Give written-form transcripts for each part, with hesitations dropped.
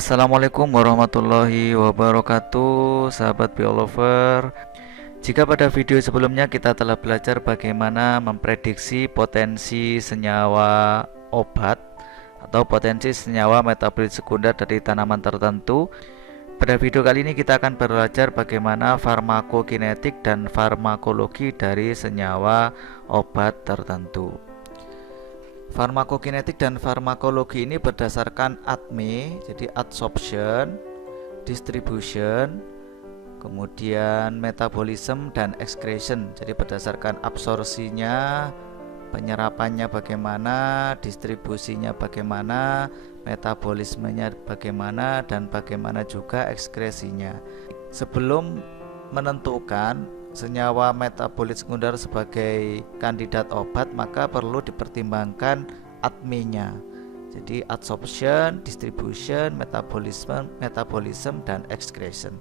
Assalamualaikum warahmatullahi wabarakatuh, sahabat biolover. Jika pada video sebelumnya kita telah belajar bagaimana memprediksi potensi senyawa obat atau potensi senyawa metabolit sekunder dari tanaman tertentu, pada video kali ini kita akan belajar bagaimana farmakokinetik dan farmakologi dari senyawa obat tertentu. Farmakokinetik dan farmakologi ini berdasarkan ADME, jadi adsorption, distribution, kemudian metabolism dan excretion. Jadi berdasarkan absorpsinya, penyerapannya bagaimana, distribusinya bagaimana, metabolismenya bagaimana, dan bagaimana juga ekskresinya. Sebelum menentukan senyawa metabolit sekunder sebagai kandidat obat, maka perlu dipertimbangkan ADME-nya. Jadi adsorption, distribution, metabolism, dan excretion.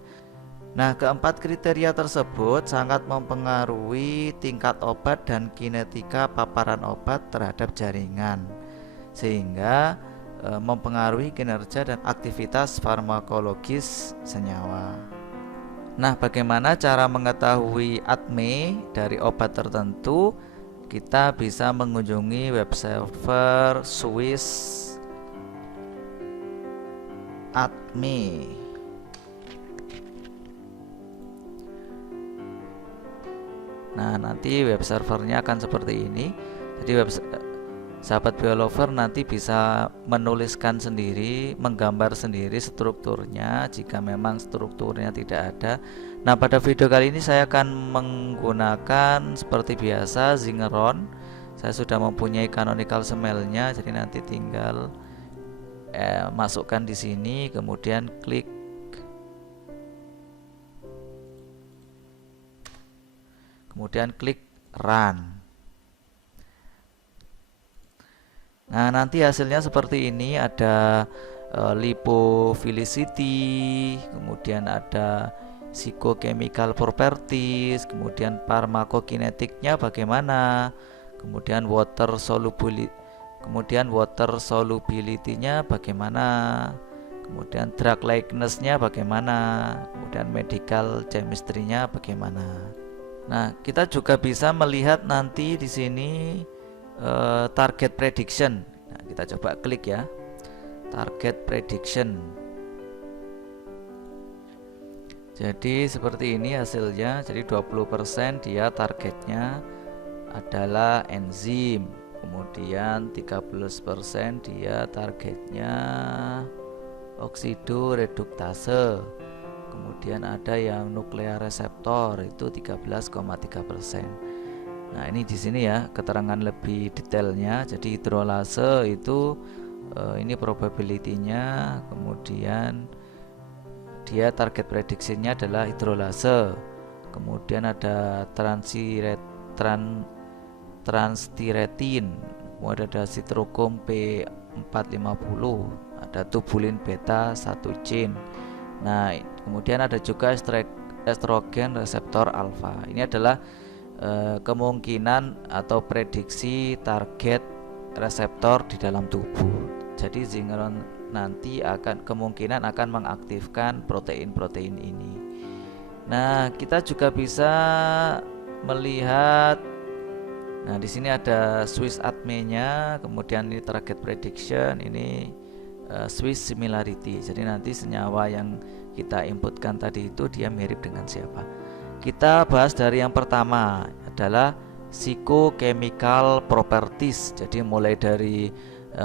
Nah, keempat kriteria tersebut sangat mempengaruhi tingkat obat dan kinetika paparan obat terhadap jaringan, sehingga mempengaruhi kinerja dan aktivitas farmakologis senyawa. Nah, bagaimana cara mengetahui ADME dari obat tertentu? Kita bisa mengunjungi web server Swiss ADME. Nah, nanti web servernya akan seperti ini. Jadi sahabat biolover nanti bisa menuliskan sendiri, menggambar sendiri strukturnya jika memang strukturnya tidak ada. Nah, pada video kali ini saya akan menggunakan seperti biasa Zingeron. Saya sudah mempunyai canonical smell-nya, jadi nanti tinggal masukkan di sini, kemudian klik run. Nah, nanti hasilnya seperti ini, ada lipophilicity, kemudian ada physicochemical properties, kemudian pharmacokinetiknya bagaimana, kemudian water solubility-nya bagaimana, kemudian drug likeness-nya bagaimana, kemudian medical chemistry-nya bagaimana. Nah, kita juga bisa melihat nanti di sini target prediction. Nah, kita coba klik ya, target prediction. Jadi seperti ini hasilnya. Jadi 20% dia targetnya adalah enzim, kemudian 13% dia targetnya oksidoreduktase, kemudian ada yang nuklear reseptor itu 13,3%. Nah, ini di sini ya keterangan lebih detailnya. Jadi hidrolase itu ini probability-nya, kemudian dia target prediksinya adalah hidrolase. Kemudian ada transtiretin, kemudian ada sitrokom P450, ada tubulin beta 1 chain. Nah, kemudian ada juga estrogen reseptor alfa. Ini adalah kemungkinan atau prediksi target reseptor di dalam tubuh. Jadi Zingeron nanti kemungkinan akan mengaktifkan protein-protein ini. Nah, kita juga bisa melihat, nah di sini ada Swiss ADME-nya, kemudian ini target prediction, ini Swiss similarity. Jadi nanti senyawa yang kita inputkan tadi itu dia mirip dengan siapa. Kita bahas dari yang pertama, adalah physicochemical properties. Jadi mulai dari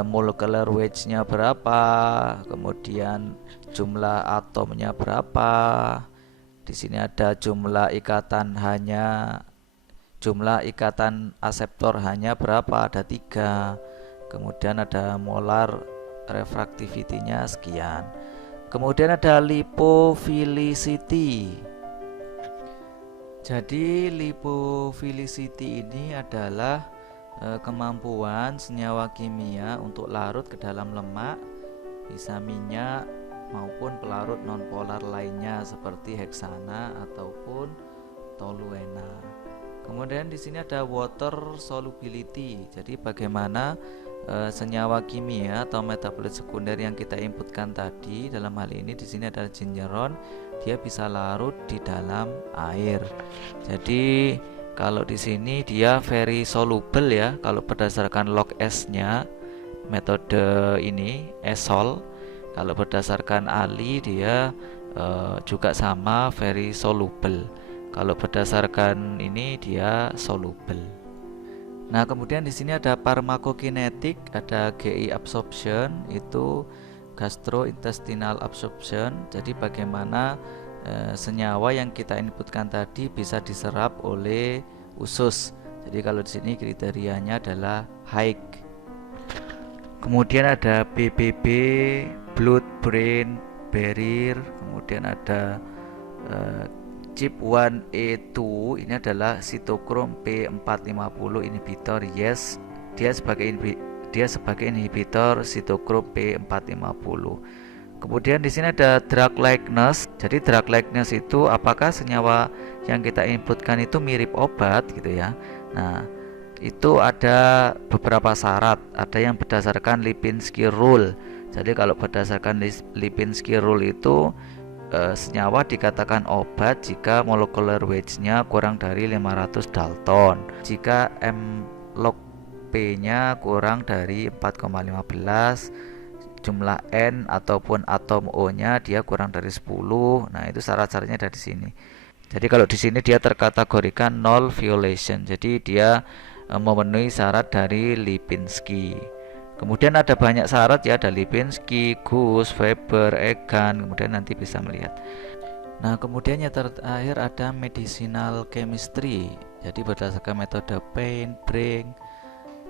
molecular weight-nya berapa, kemudian jumlah atomnya berapa. Di sini ada jumlah ikatan aseptor hanya berapa, ada 3. Kemudian ada molar refractivity-nya sekian. Kemudian ada lipophilicity. Jadi lipophilicity ini adalah kemampuan senyawa kimia untuk larut ke dalam lemak, bisa minyak maupun pelarut nonpolar lainnya seperti heksana ataupun toluena. Kemudian di sini ada water solubility. Jadi bagaimana senyawa kimia atau metabolit sekunder yang kita inputkan tadi, dalam hal ini di sini adalah gingeron, dia bisa larut di dalam air. Jadi kalau di sini dia very soluble ya, kalau berdasarkan log S-nya metode ini esol. Kalau berdasarkan Ali dia juga sama very soluble. Kalau berdasarkan ini dia soluble. Nah, kemudian di sini ada pharmacokinetic, ada GI absorption, itu gastrointestinal absorption. Jadi bagaimana senyawa yang kita inputkan tadi bisa diserap oleh usus. Jadi kalau di sini kriterianya adalah high. Kemudian ada BBB, blood brain barrier, kemudian ada CYP1A2, ini adalah sitokrom P450 inhibitor. Yes, dia sebagai inhibitor sitokrom P450. Kemudian di sini ada drug likeness. Jadi drug likeness itu apakah senyawa yang kita inputkan itu mirip obat gitu ya. Nah, itu ada beberapa syarat. Ada yang berdasarkan Lipinski rule. Jadi kalau berdasarkan Lipinski rule itu senyawa dikatakan obat jika molecular weight-nya kurang dari 500 Dalton. Jika M log P-nya kurang dari 4,15, jumlah N ataupun atom O-nya dia kurang dari 10. Nah, itu syarat-syaratnya dari sini. Jadi kalau di sini dia terkategorikan null violation. Jadi dia memenuhi syarat dari Lipinski. Kemudian ada banyak syarat ya, ada Lipinski, Gus, Weber, Egan, kemudian nanti bisa melihat. Nah, kemudian yang terakhir ada medicinal chemistry. Jadi berdasarkan metode paint, bring,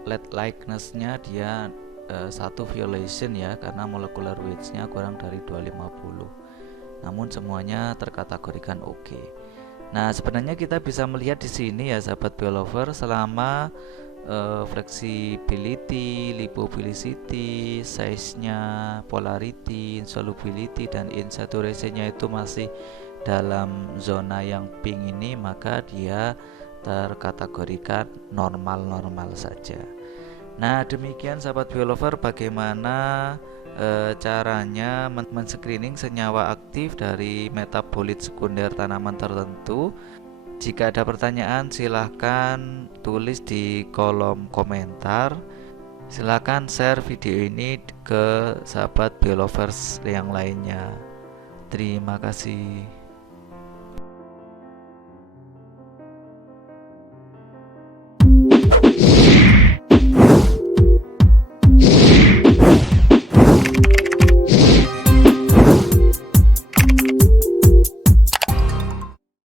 lead likeness-nya dia satu violation ya, karena molecular weight-nya kurang dari 250. Namun semuanya terkategorikan oke. Nah, sebenarnya kita bisa melihat di sini ya sahabat biolover, selama flexibility, lipophilicity, size-nya, polarity, insolubility dan insaturation-nya itu masih dalam zona yang pink ini, maka dia terkategorikan normal-normal saja. Nah, demikian sahabat biolover bagaimana caranya men-screening senyawa aktif dari metabolit sekunder tanaman tertentu. Jika ada pertanyaan silahkan tulis di kolom komentar. Silahkan share video ini ke sahabat biolovers yang lainnya. Terima kasih.